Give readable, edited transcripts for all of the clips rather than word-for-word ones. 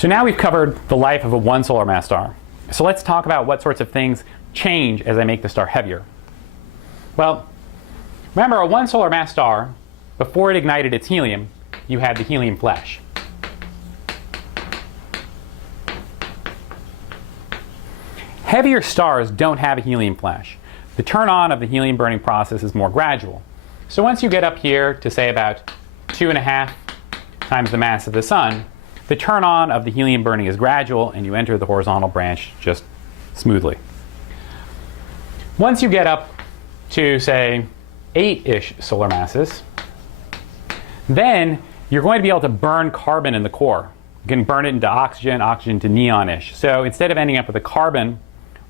So now we've covered the life of a 1 solar mass star. So let's talk about what sorts of things change as I make the star heavier. Well, remember a 1 solar mass star, before it ignited its helium, you had the helium flash. Heavier stars don't have a helium flash. The turn on of the helium burning process is more gradual. So once you get up here to say about 2.5 times the mass of the sun, the turn on of the helium burning is gradual and you enter the horizontal branch just smoothly. Once you get up to say 8-ish solar masses, then you're going to be able to burn carbon in the core. You can burn it into oxygen, oxygen to neon-ish. So instead of ending up with a carbon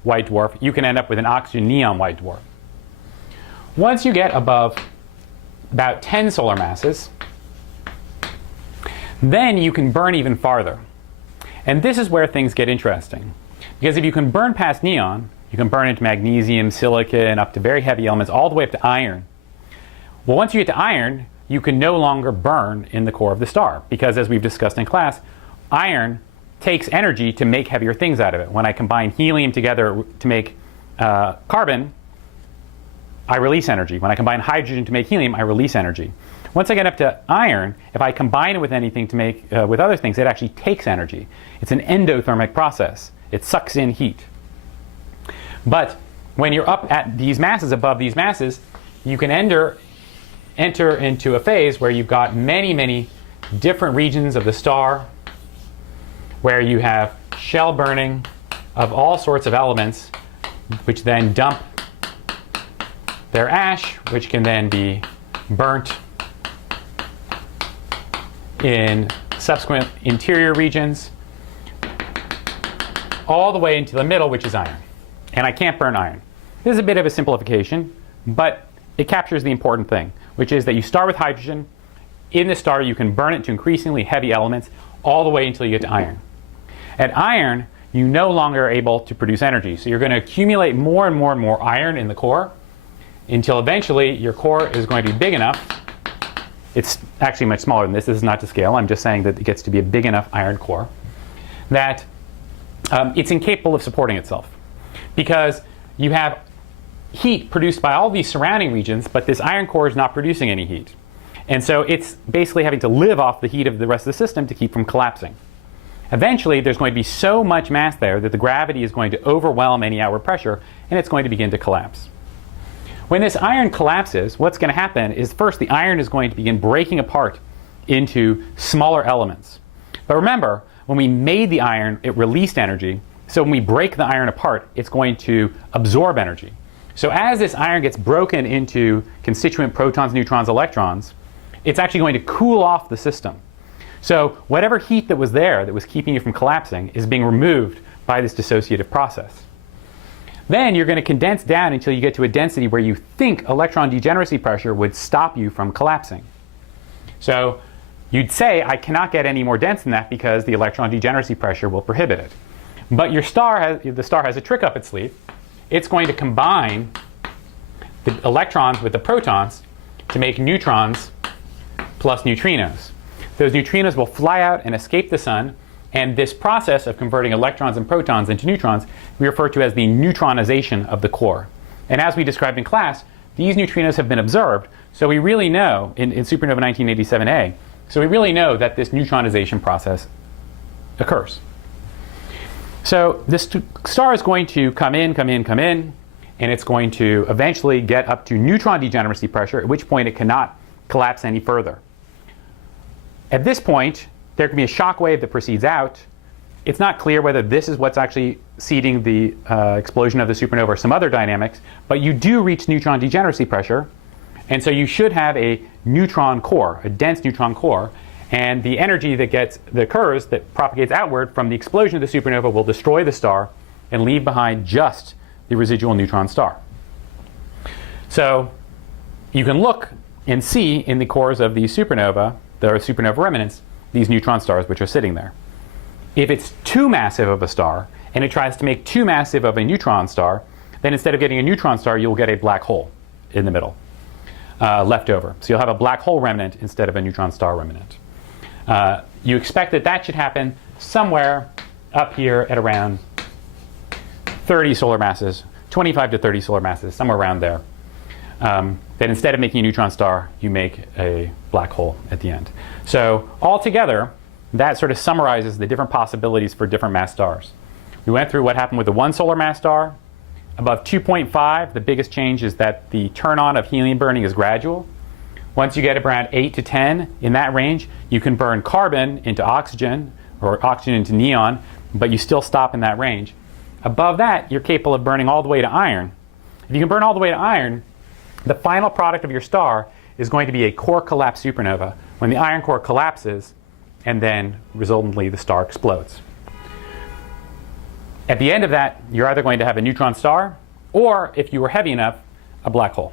white dwarf, you can end up with an oxygen neon white dwarf. Once you get above about 10 solar masses, then you can burn even farther. And this is where things get interesting. Because if you can burn past neon, you can burn into magnesium, silicon, up to very heavy elements, all the way up to iron. Well, once you get to iron, you can no longer burn in the core of the star. Because as we've discussed in class, iron takes energy to make heavier things out of it. When I combine helium together to make carbon, I release energy. When I combine hydrogen to make helium, I release energy. Once I get up to iron, if I combine it with anything to make, with other things, it actually takes energy. It's an endothermic process. It sucks in heat. But when you're up at these masses, above these masses, you can enter into a phase where you've got many, many different regions of the star where you have shell burning of all sorts of elements, which then dump their ash, which can then be burnt in subsequent interior regions, all the way into the middle, which is iron. And I can't burn iron. This is a bit of a simplification, but it captures the important thing, which is that you start with hydrogen. In the star, you can burn it to increasingly heavy elements all the way until you get to iron. At iron, you no longer are able to produce energy. So you're going to accumulate more and more and more iron in the core until eventually your core is going to be big enough. It's actually much smaller than this. This is not to scale. I'm just saying that it gets to be a big enough iron core that it's incapable of supporting itself. Because you have heat produced by all these surrounding regions, but this iron core is not producing any heat. And so it's basically having to live off the heat of the rest of the system to keep from collapsing. Eventually, there's going to be so much mass there that the gravity is going to overwhelm any outward pressure, and it's going to begin to collapse. When this iron collapses, what's going to happen is first the iron is going to begin breaking apart into smaller elements. But remember, when we made the iron, it released energy. So when we break the iron apart, it's going to absorb energy. So as this iron gets broken into constituent protons, neutrons, electrons, it's actually going to cool off the system. So whatever heat that was there that was keeping you from collapsing is being removed by this dissociative process. Then you're going to condense down until you get to a density where you think electron degeneracy pressure would stop you from collapsing. So you'd say, I cannot get any more dense than that because the electron degeneracy pressure will prohibit it. But the star has a trick up its sleeve. It's going to combine the electrons with the protons to make neutrons plus neutrinos. Those neutrinos will fly out and escape the sun, and this process of converting electrons and protons into neutrons we refer to as the neutronization of the core. And as we described in class, these neutrinos have been observed, so we really know, in supernova 1987A, so we really know that this neutronization process occurs. So this star is going to come in, and it's going to eventually get up to neutron degeneracy pressure, at which point it cannot collapse any further. At this point, there can be a shock wave that proceeds out. It's not clear whether this is what's actually seeding the explosion of the supernova or some other dynamics, but you do reach neutron degeneracy pressure, and so you should have a neutron core, a dense neutron core, and the energy that occurs, that propagates outward from the explosion of the supernova will destroy the star and leave behind just the residual neutron star. So you can look and see in the cores of these supernova, the supernova remnants, these neutron stars which are sitting there. If it's too massive of a star and it tries to make too massive of a neutron star, then instead of getting a neutron star, you'll get a black hole in the middle left over. So you'll have a black hole remnant instead of a neutron star remnant. You expect that should happen somewhere up here at around 30 solar masses, 25 to 30 solar masses, somewhere around there. That instead of making a neutron star, you make a black hole at the end. So altogether, that sort of summarizes the different possibilities for different mass stars. We went through what happened with the 1 solar mass star. Above 2.5, the biggest change is that the turn-on of helium burning is gradual. Once you get around 8 to 10, in that range, you can burn carbon into oxygen, or oxygen into neon, but you still stop in that range. Above that, you're capable of burning all the way to iron. If you can burn all the way to iron, the final product of your star is going to be a core collapse supernova, when the iron core collapses, and then resultantly the star explodes. At the end of that, you're either going to have a neutron star, or if you were heavy enough, a black hole.